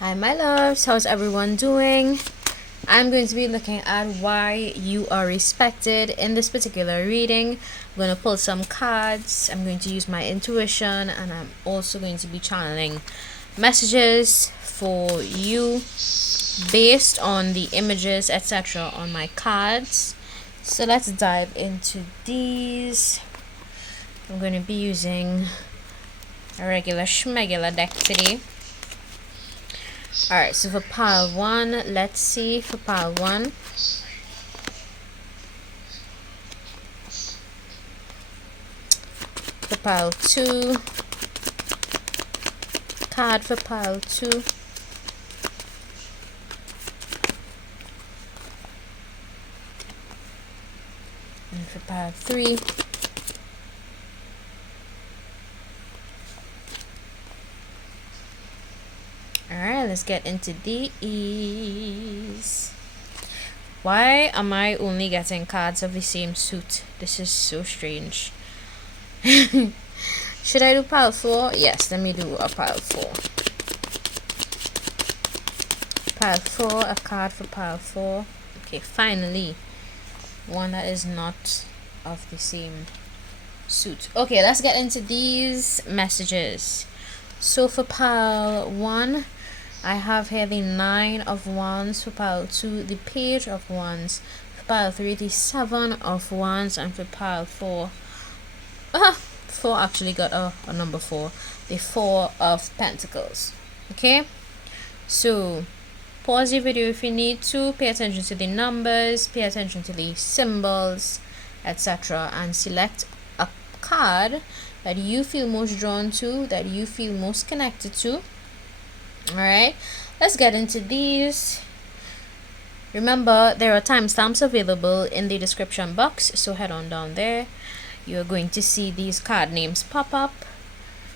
Hi my loves, how's everyone doing? I'm going to be looking at why you are respected in this particular reading. I'm going to pull some cards. I'm going to use my intuition, and I'm also going to be channeling messages for you based on the images, etc. on my cards. So let's dive into these. I'm going to be using a regular schmegular deck today. Alright, so for pile 1, let's see for pile 1. For pile 2. Card for pile 2. And for pile 3. Alright, let's get into these. Why am I only getting cards of the same suit? This is so strange. Should I do pile 4? Yes, let me do a pile 4. Pile 4, a card for pile 4. Okay, finally. One that is not of the same suit. Okay, let's get into these messages. So for pile 1, I have here the 9 of Wands. For pile 2, the Page of Wands. For pile 3, the 7 of Wands. And for pile 4, 4 actually got a number 4. The 4 of Pentacles. Okay? So, pause your video if you need to. Pay attention to the numbers. Pay attention to the symbols, etc. And select a card that you feel most drawn to, that you feel most connected to. Alright, let's get into these. Remember, there are timestamps available in the description box, so head on down there. You're going to see these card names pop up.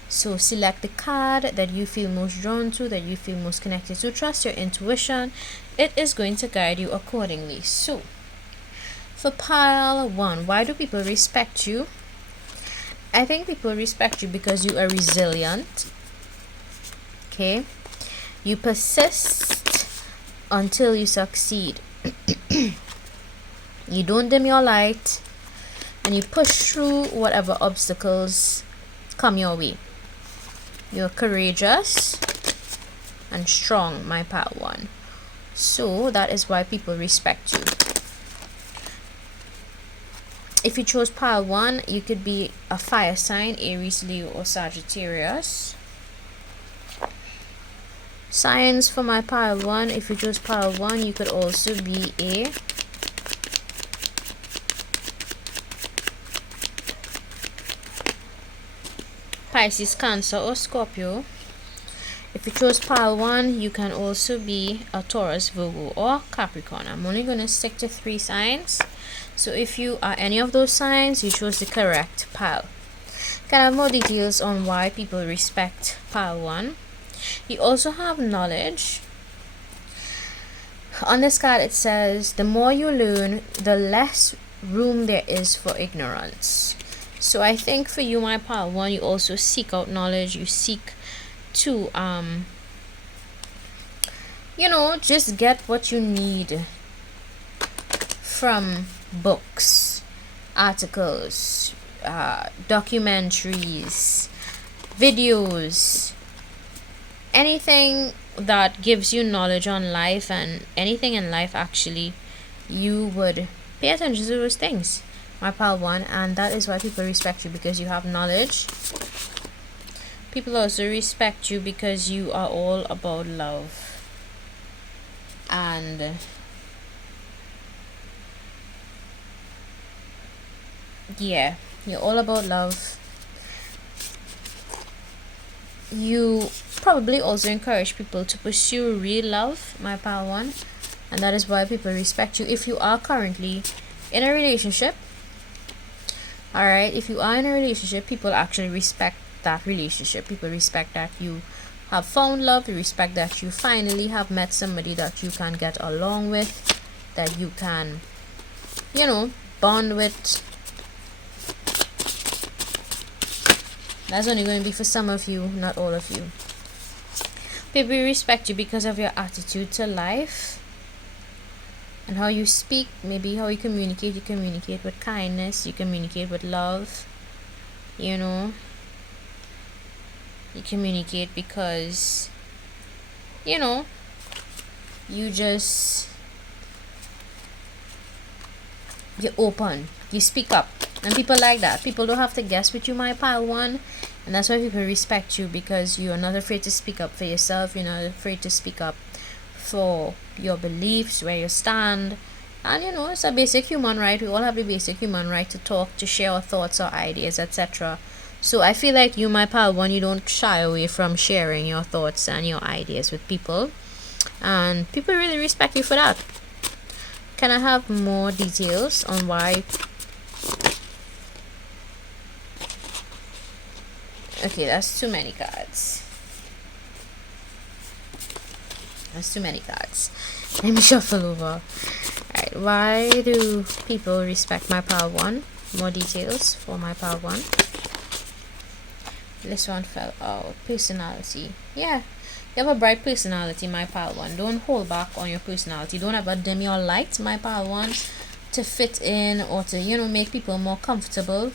So select the card that you feel most drawn to, that you feel most connected to. Trust your intuition. It is going to guide you accordingly. So, for pile 1, why do people respect you? I think people respect you because you are resilient. Okay? You persist until you succeed. You don't dim your light, and you push through whatever obstacles come your way. You're courageous and strong, my pile 1. So that is why people respect you. If you chose pile 1, you could be a fire sign, Aries, Leo, or Sagittarius. Signs for my pile 1. If you chose pile 1, you could also be a Pisces, Cancer, or Scorpio. If you chose pile 1, you can also be a Taurus, Virgo, or Capricorn. I'm only going to stick to 3 signs. So if you are any of those signs, you chose the correct pile. Can I have more details on why people respect pile 1? You also have knowledge. On this card it says, the more you learn, the less room there is for ignorance. So I think for you, my pile 1, you also seek out knowledge. You seek to just get what you need from books, articles, documentaries, videos, anything that gives you knowledge on life and anything in life. Actually, you would pay attention to those things, my pile 1, and that is why people respect you, because you have knowledge. People also respect you because you are all about love, and yeah, you're all about love. You probably also encourage people to pursue real love, my pile 1, and that is why people respect you. If you are currently in a relationship, alright, if you are in a relationship, people actually respect that relationship. People respect that you have found love. They respect that you finally have met somebody that you can get along with, that you can, bond with. That's only going to be for some of you, not all of you. People respect you because of your attitude to life and how you speak, maybe how you communicate. You communicate with kindness, you communicate with love, you know. You communicate because, you know, you're open, you speak up, and people like that. People don't have to guess with you, my pile one, and that's why people respect you, because you're not afraid to speak up for yourself. You're not afraid to speak up for your beliefs, where you stand. And you know, it's a basic human right. We all have the basic human right to talk, to share our thoughts or ideas, etc. So I feel like you, my pal one, you don't shy away from sharing your thoughts and your ideas with people, and people really respect you for that. Can I have more details on why? Okay, that's too many cards. That's too many cards. Let me shuffle over. Alright, why do people respect my pile one? More details for my pile one. This one fell out. Personality. Yeah, you have a bright personality, my pile one. Don't hold back on your personality. Don't ever dim your light, my pile one, to fit in or to, you know, make people more comfortable.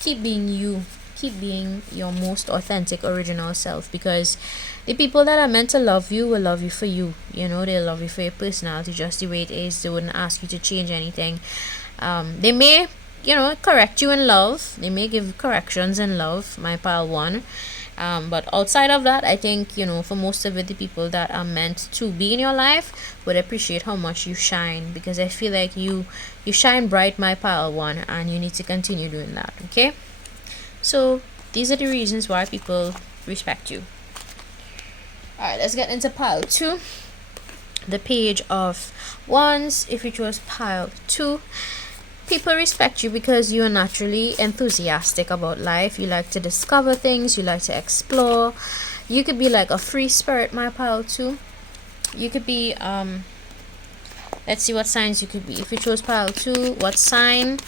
Keep being you. Keep being your most authentic, original self, because the people that are meant to love you will love you for you. You know, they'll love you for your personality just the way it is. They wouldn't ask you to change anything. They may, you know, correct you in love. They may give corrections in love, my pile one. But outside of that, I think, you know, for most of it, the people that are meant to be in your life would appreciate how much you shine, because I feel like you shine bright, my pile one, and you need to continue doing that. Okay, so these are the reasons why people respect you. All right, let's get into pile two. The Page of Wands. If you chose pile two, people respect you because you are naturally enthusiastic about life. You like to discover things, you like to explore. You could be like a free spirit, my pile two. You could be let's see what signs you could be. If you chose pile two, what sign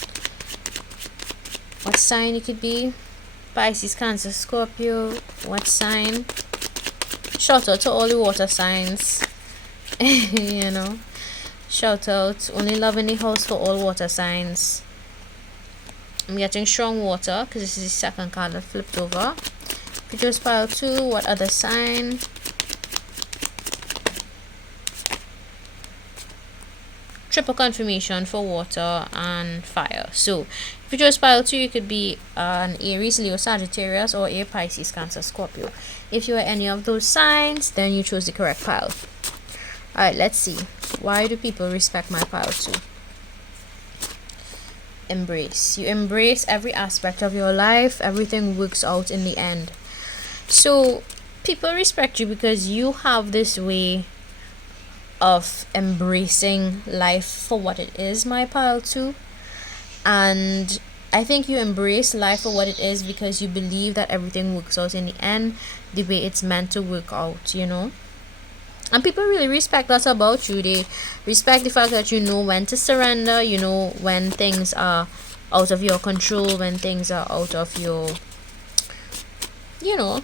you could be? Pisces, Cancer, Scorpio. What sign? Shout out to all the water signs. You know, shout out. Only love in the house for all water signs. I'm getting strong water because this is the second card that flipped over. If you chose pile two, what other sign? Triple confirmation for water and fire. So if you chose pile two, you could be an Aries, Leo, Sagittarius, or a Pisces, Cancer, Scorpio. If you are any of those signs, then you chose the correct pile. Alright, let's see. Why do people respect my pile two? Embrace. You embrace every aspect of your life. Everything works out in the end. So people respect you because you have this way of embracing life for what it is, my pile two. And I think you embrace life for what it is because you believe that everything works out in the end the way it's meant to work out, you know. And people really respect that about you. They respect the fact that you know when to surrender, you know when things are out of your control, when things are out of your, you know.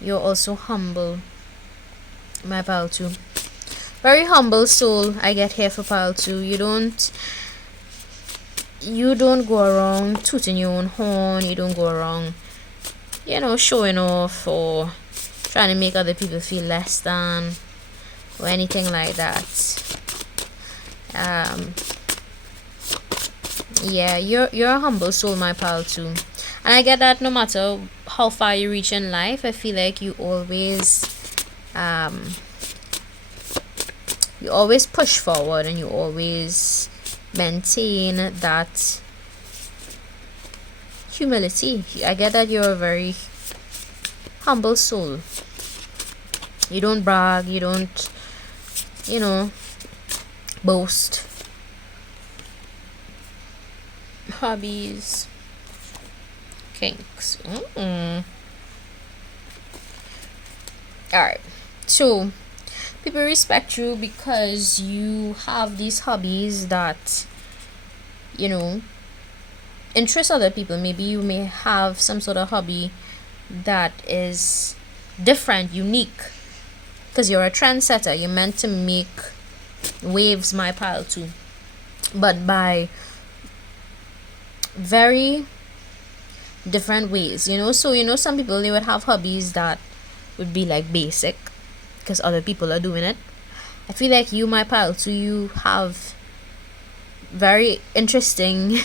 You're also humble, my pile two. Very humble soul I get here for pile two. You don't go around tooting your own horn. You don't go around, you know, showing off or trying to make other people feel less than or anything like that. Yeah, you're a humble soul, my pal too. And I get that no matter how far you reach in life, I feel like you always push forward and you always maintain that humility. I get that you're a very humble soul. You don't brag, you don't, you know, boast. Hobbies, kinks. Alright, so people respect you because you have these hobbies that, you know, interest other people. Maybe you may have some sort of hobby that is different, unique, because you're a trendsetter. You're meant to make waves, my pile 2, but by very different ways, you know. So, you know, some people, they would have hobbies that would be like basic because other people are doing it. I feel like you, my pile 2, you have very interesting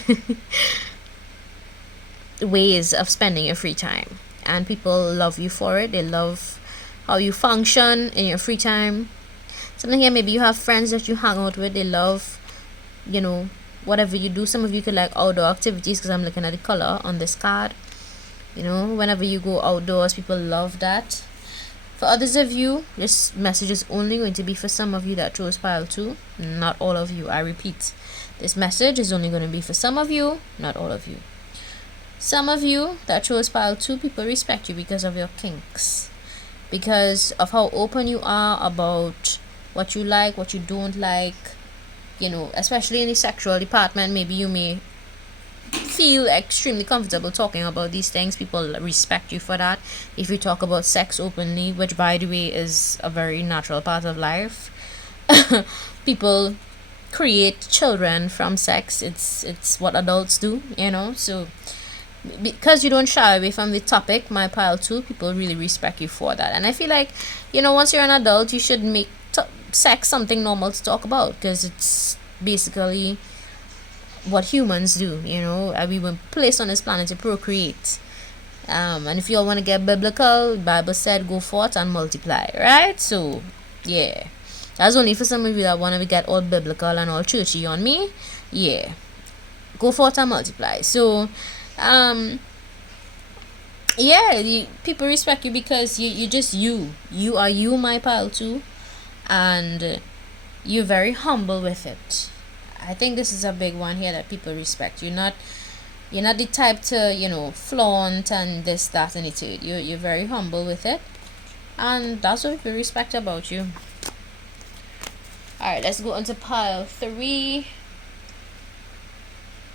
ways of spending your free time, and people love you for it. They love how you function in your free time. Something here, maybe you have friends that you hang out with. They love, you know, whatever you do. Some of you could like outdoor activities, because I'm looking at the color on this card. You know, whenever you go outdoors, people love that. For others of you, this message is only going to be for some of you that chose pile 2, not all of you. I repeat, this message is only going to be for some of you, not all of you. Some of you that chose pile 2, people respect you because of your kinks, because of how open you are about what you like, what you don't like, you know, especially in the sexual department. Maybe you may feel extremely comfortable talking about these things. People respect you for that. If you talk about sex openly, which by the way is a very natural part of life, people create children from sex. It's what adults do, you know. So because you don't shy away from the topic, my pile 2, people really respect you for that. And I feel like, you know, once you're an adult, you should make sex something normal to talk about, because it's basically what humans do, you know. We were placed on this planet to procreate, and if you all want to get biblical, the Bible said go forth and multiply, right? So yeah, that's only for some of you that want to get all biblical and all churchy on me. Yeah, go forth and multiply. So yeah, people respect you because you just you are you, my pile 2, and you're very humble with it. I think this is a big one here, that people respect. You're not the type to, you know, flaunt and this, that, and the third. You're very humble with it, and that's what people respect about you. Alright, let's go into pile 3.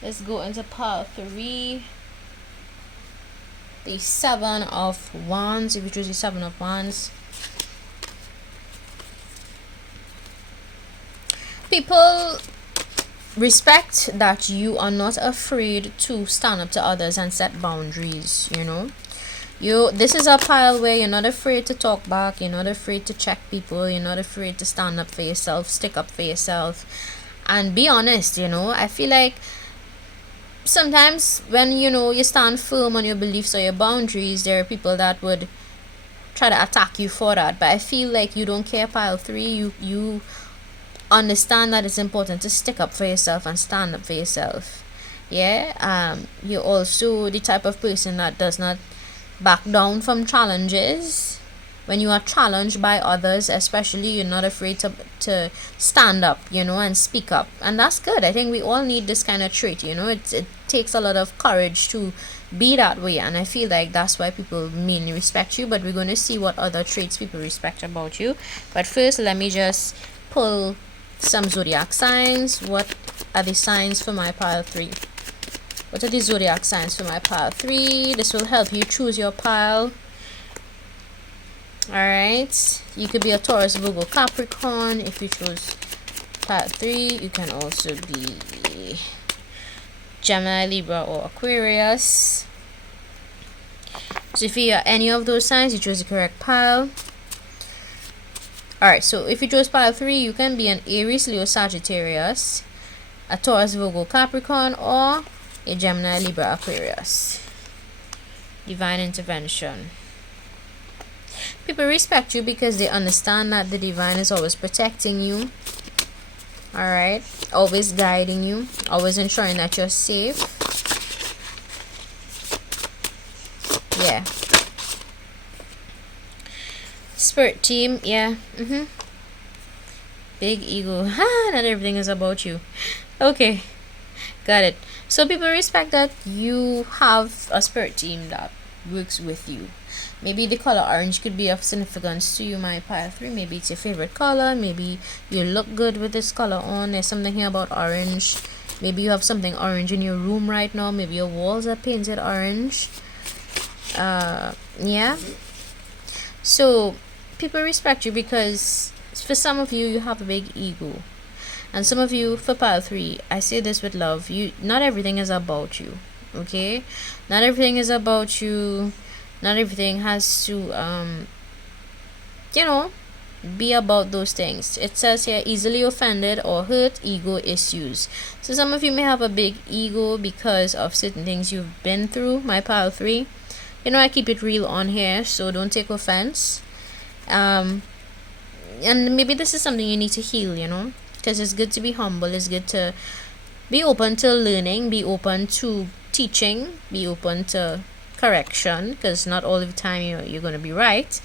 Let's go into pile 3. The 7 of Wands. If you choose the 7 of Wands, people respect that you are not afraid to stand up to others and set boundaries, you know. This is a pile where you're not afraid to talk back, you're not afraid to check people, you're not afraid to stand up for yourself, stick up for yourself, and be honest, you know. I feel like sometimes when, you know, you stand firm on your beliefs or your boundaries, there are people that would try to attack you for that. But I feel like you don't care, pile 3. You understand that it's important to stick up for yourself and stand up for yourself. Yeah. You're also the type of person that does not back down from challenges. When you are challenged by others, especially, you're not afraid to stand up, you know, and speak up. And that's good. I think we all need this kind of trait, you know. It takes a lot of courage to be that way, and I feel like that's why people mainly respect you. But we're going to see what other traits people respect about you. But first, let me just pull some zodiac signs. What are the signs for my pile 3? What are the zodiac signs for my pile 3? This will help you choose your pile. Alright, you could be a Taurus, Virgo, Capricorn. If you choose pile 3, you can also be Gemini, Libra, or Aquarius. So if you are any of those signs, you choose the correct pile. Alright, so if you chose pile 3, you can be an Aries, Leo, Sagittarius, a Taurus, Virgo, Capricorn, or a Gemini, Libra, Aquarius. Divine intervention. People respect you because they understand that the divine is always protecting you. Alright, always guiding you, always ensuring that you're safe. Yeah. Spirit team, yeah. Big ego. Not everything is about you. Okay, got it. So people respect that you have a spirit team that works with you. Maybe the color orange could be of significance to you, my pile 3. Maybe it's your favorite color. Maybe you look good with this color on. There's something here about orange. Maybe you have something orange in your room right now. Maybe your walls are painted orange. Yeah. So people respect you because for some of you, you have a big ego. And some of you, for pile 3, I say this with love, you, not everything is about you. Okay? Not everything is about you. Not everything has to you know, be about those things. It says here, easily offended or hurt, ego issues. So some of you may have a big ego because of certain things you've been through, my pile 3. You know, I keep it real on here, so don't take offense. And maybe this is something you need to heal, you know, because it's good to be humble. It's good to be open to learning, be open to teaching, be open to correction, because not all the time you're going to be right.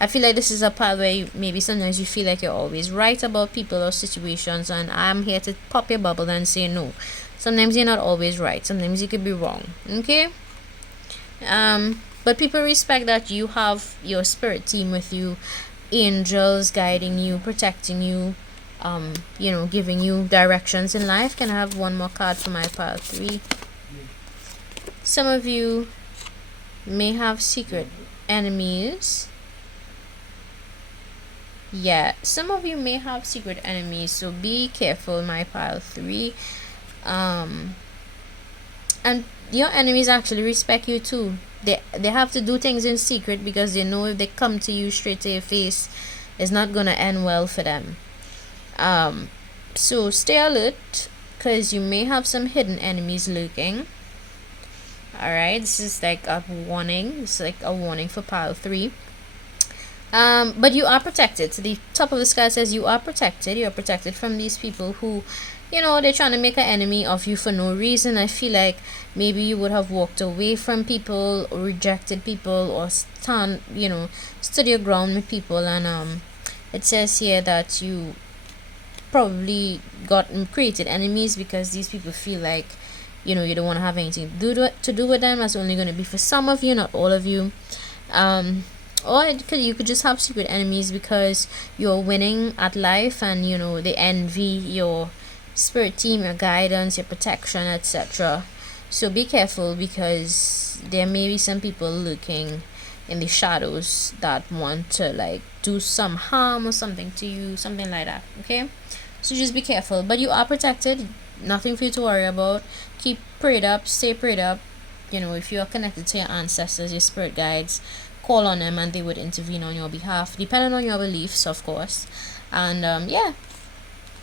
I feel like this is a part where maybe sometimes you feel like you're always right about people or situations, and I'm here to pop your bubble and say no. Sometimes you're not always right. Sometimes you could be wrong. Okay? But people respect that you have your spirit team with you, angels guiding you, protecting you, you know, giving you directions in life. Can I have one more card for my pile 3? Some of you may have secret enemies. Yeah, some of you may have secret enemies, so be careful, my pile 3. And your enemies actually respect you too. They have to do things in secret because they know if they come to you straight to your face, it's not gonna end well for them. So stay alert, because you may have some hidden enemies lurking. Alright, this is like a warning. It's like a warning for pile 3. But you are protected. So the top of the sky says you are protected. You're protected from these people who, you know, they're trying to make an enemy of you for no reason. I feel like maybe you would have walked away from people, or rejected people, or stood your ground with people. And it says here that you probably created enemies because these people feel like, you know, you don't want to have anything to do with them. That's only going to be for some of you, not all of you. Or you could just have secret enemies because you're winning at life, and you know they envy your spirit team, your guidance, your protection, etc. So be careful, because there may be some people lurking in the shadows that want to like do some harm or something to you, something like that. Okay, so just be careful, but you are protected. Nothing for you to worry about. Keep prayed up, stay prayed up. You know, if you are connected to your ancestors, your spirit guides, call on them and they would intervene on your behalf, depending on your beliefs, of course. And yeah,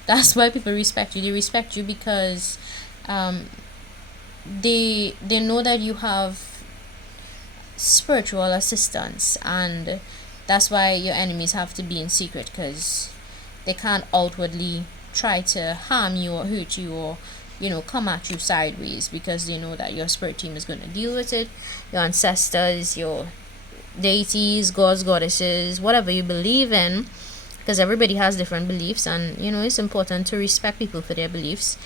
that's why people respect you. They respect you because they know that you have spiritual assistance, and that's why your enemies have to be in secret, because they can't outwardly try to harm you or hurt you or, you know, come at you sideways, because they know that your spirit team is going to deal with it. Your ancestors, your deities, gods, goddesses, whatever you believe in, because everybody has different beliefs, and you know it's important to respect people for their beliefs.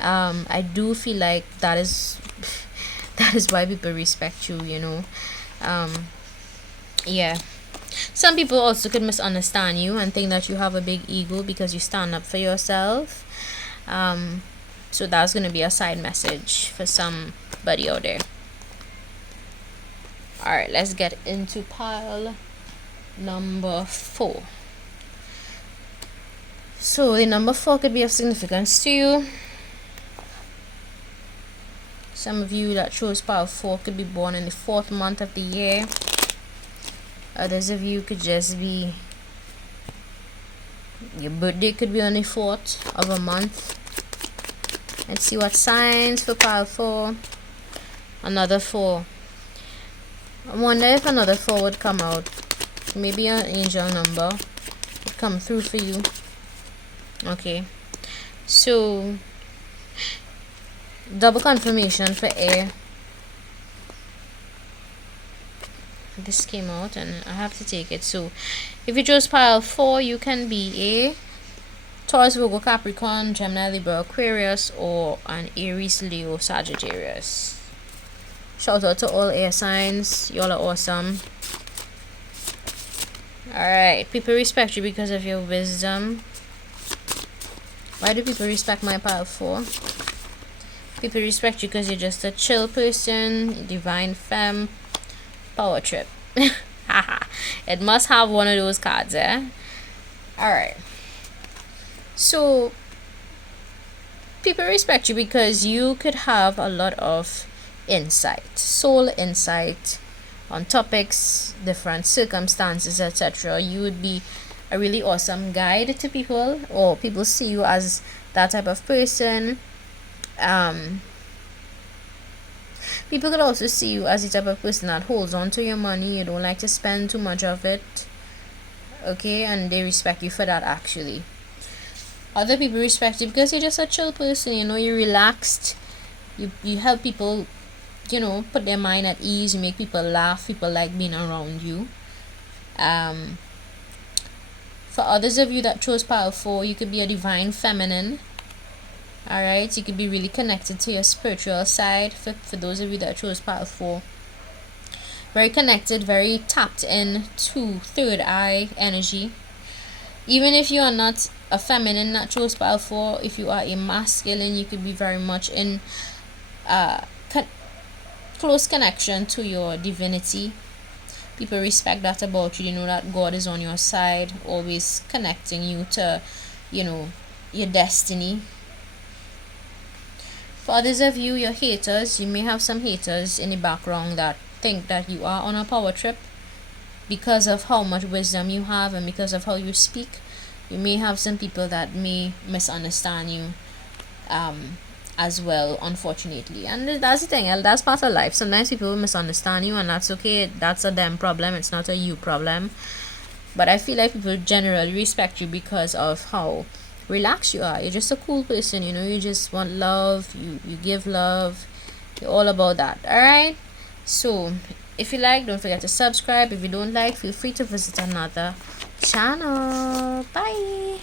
I do feel like that is why people respect you, you know. Yeah, some people also could misunderstand you and think that you have a big ego because you stand up for yourself. So that's going to be a side message for somebody out there. Alright, let's get into pile number 4. So the number 4 could be of significance to you. Some of you that chose pile 4 could be born in the 4th month of the year. Others of you could just be, your birthday could be on the 4th of a month. Let's see what signs for pile 4. Another 4. I wonder if another 4 would come out. Maybe an angel number would come through for you. Okay, so double confirmation for air. This came out and I have to take it. So if you chose pile 4, you can be a Taurus, Virgo, Capricorn, Gemini, Libra, Aquarius, or an Aries, Leo, Sagittarius. Shout out to all air signs. Y'all are awesome. Alright, people respect you because of your wisdom. Why do people respect my pile 4? People respect you because you're just a chill person, divine femme, power trip. Haha. It must have one of those cards, eh? Alright. So people respect you because you could have a lot of insight, soul insight on topics, different circumstances, etc. You would be a really awesome guide to people, or people see you as that type of person. People could also see you as the type of person that holds on to your money. You don't like to spend too much of it, okay? And they respect you for that. Actually, other people respect you because you're just a chill person, you know. You're relaxed, you help people, you know, put their mind at ease. You make people laugh. People like being around you. For others of you that chose pile 4, you could be a divine feminine. Alright, you could be really connected to your spiritual side. For those of you that chose pile 4, very connected, very tapped in to third eye energy. Even if you are not a feminine that chose pile 4, if you are a masculine, you could be very much in close connection to your divinity. People respect that about you. You know that God is on your side, always connecting you to, you know, your destiny. For others of you, your haters, you may have some haters in the background that think that you are on a power trip because of how much wisdom you have and because of how you speak. You may have some people that may misunderstand you as well, unfortunately. And that's the thing, that's part of life. Sometimes people will misunderstand you, and that's okay. That's a them problem, it's not a you problem. But I feel like people generally respect you because of how relaxed you are. You're just a cool person, you know. You just want love, you give love, you're all about that. Alright, so if you like, don't forget to subscribe. If you don't like, feel free to visit another channel. Bye.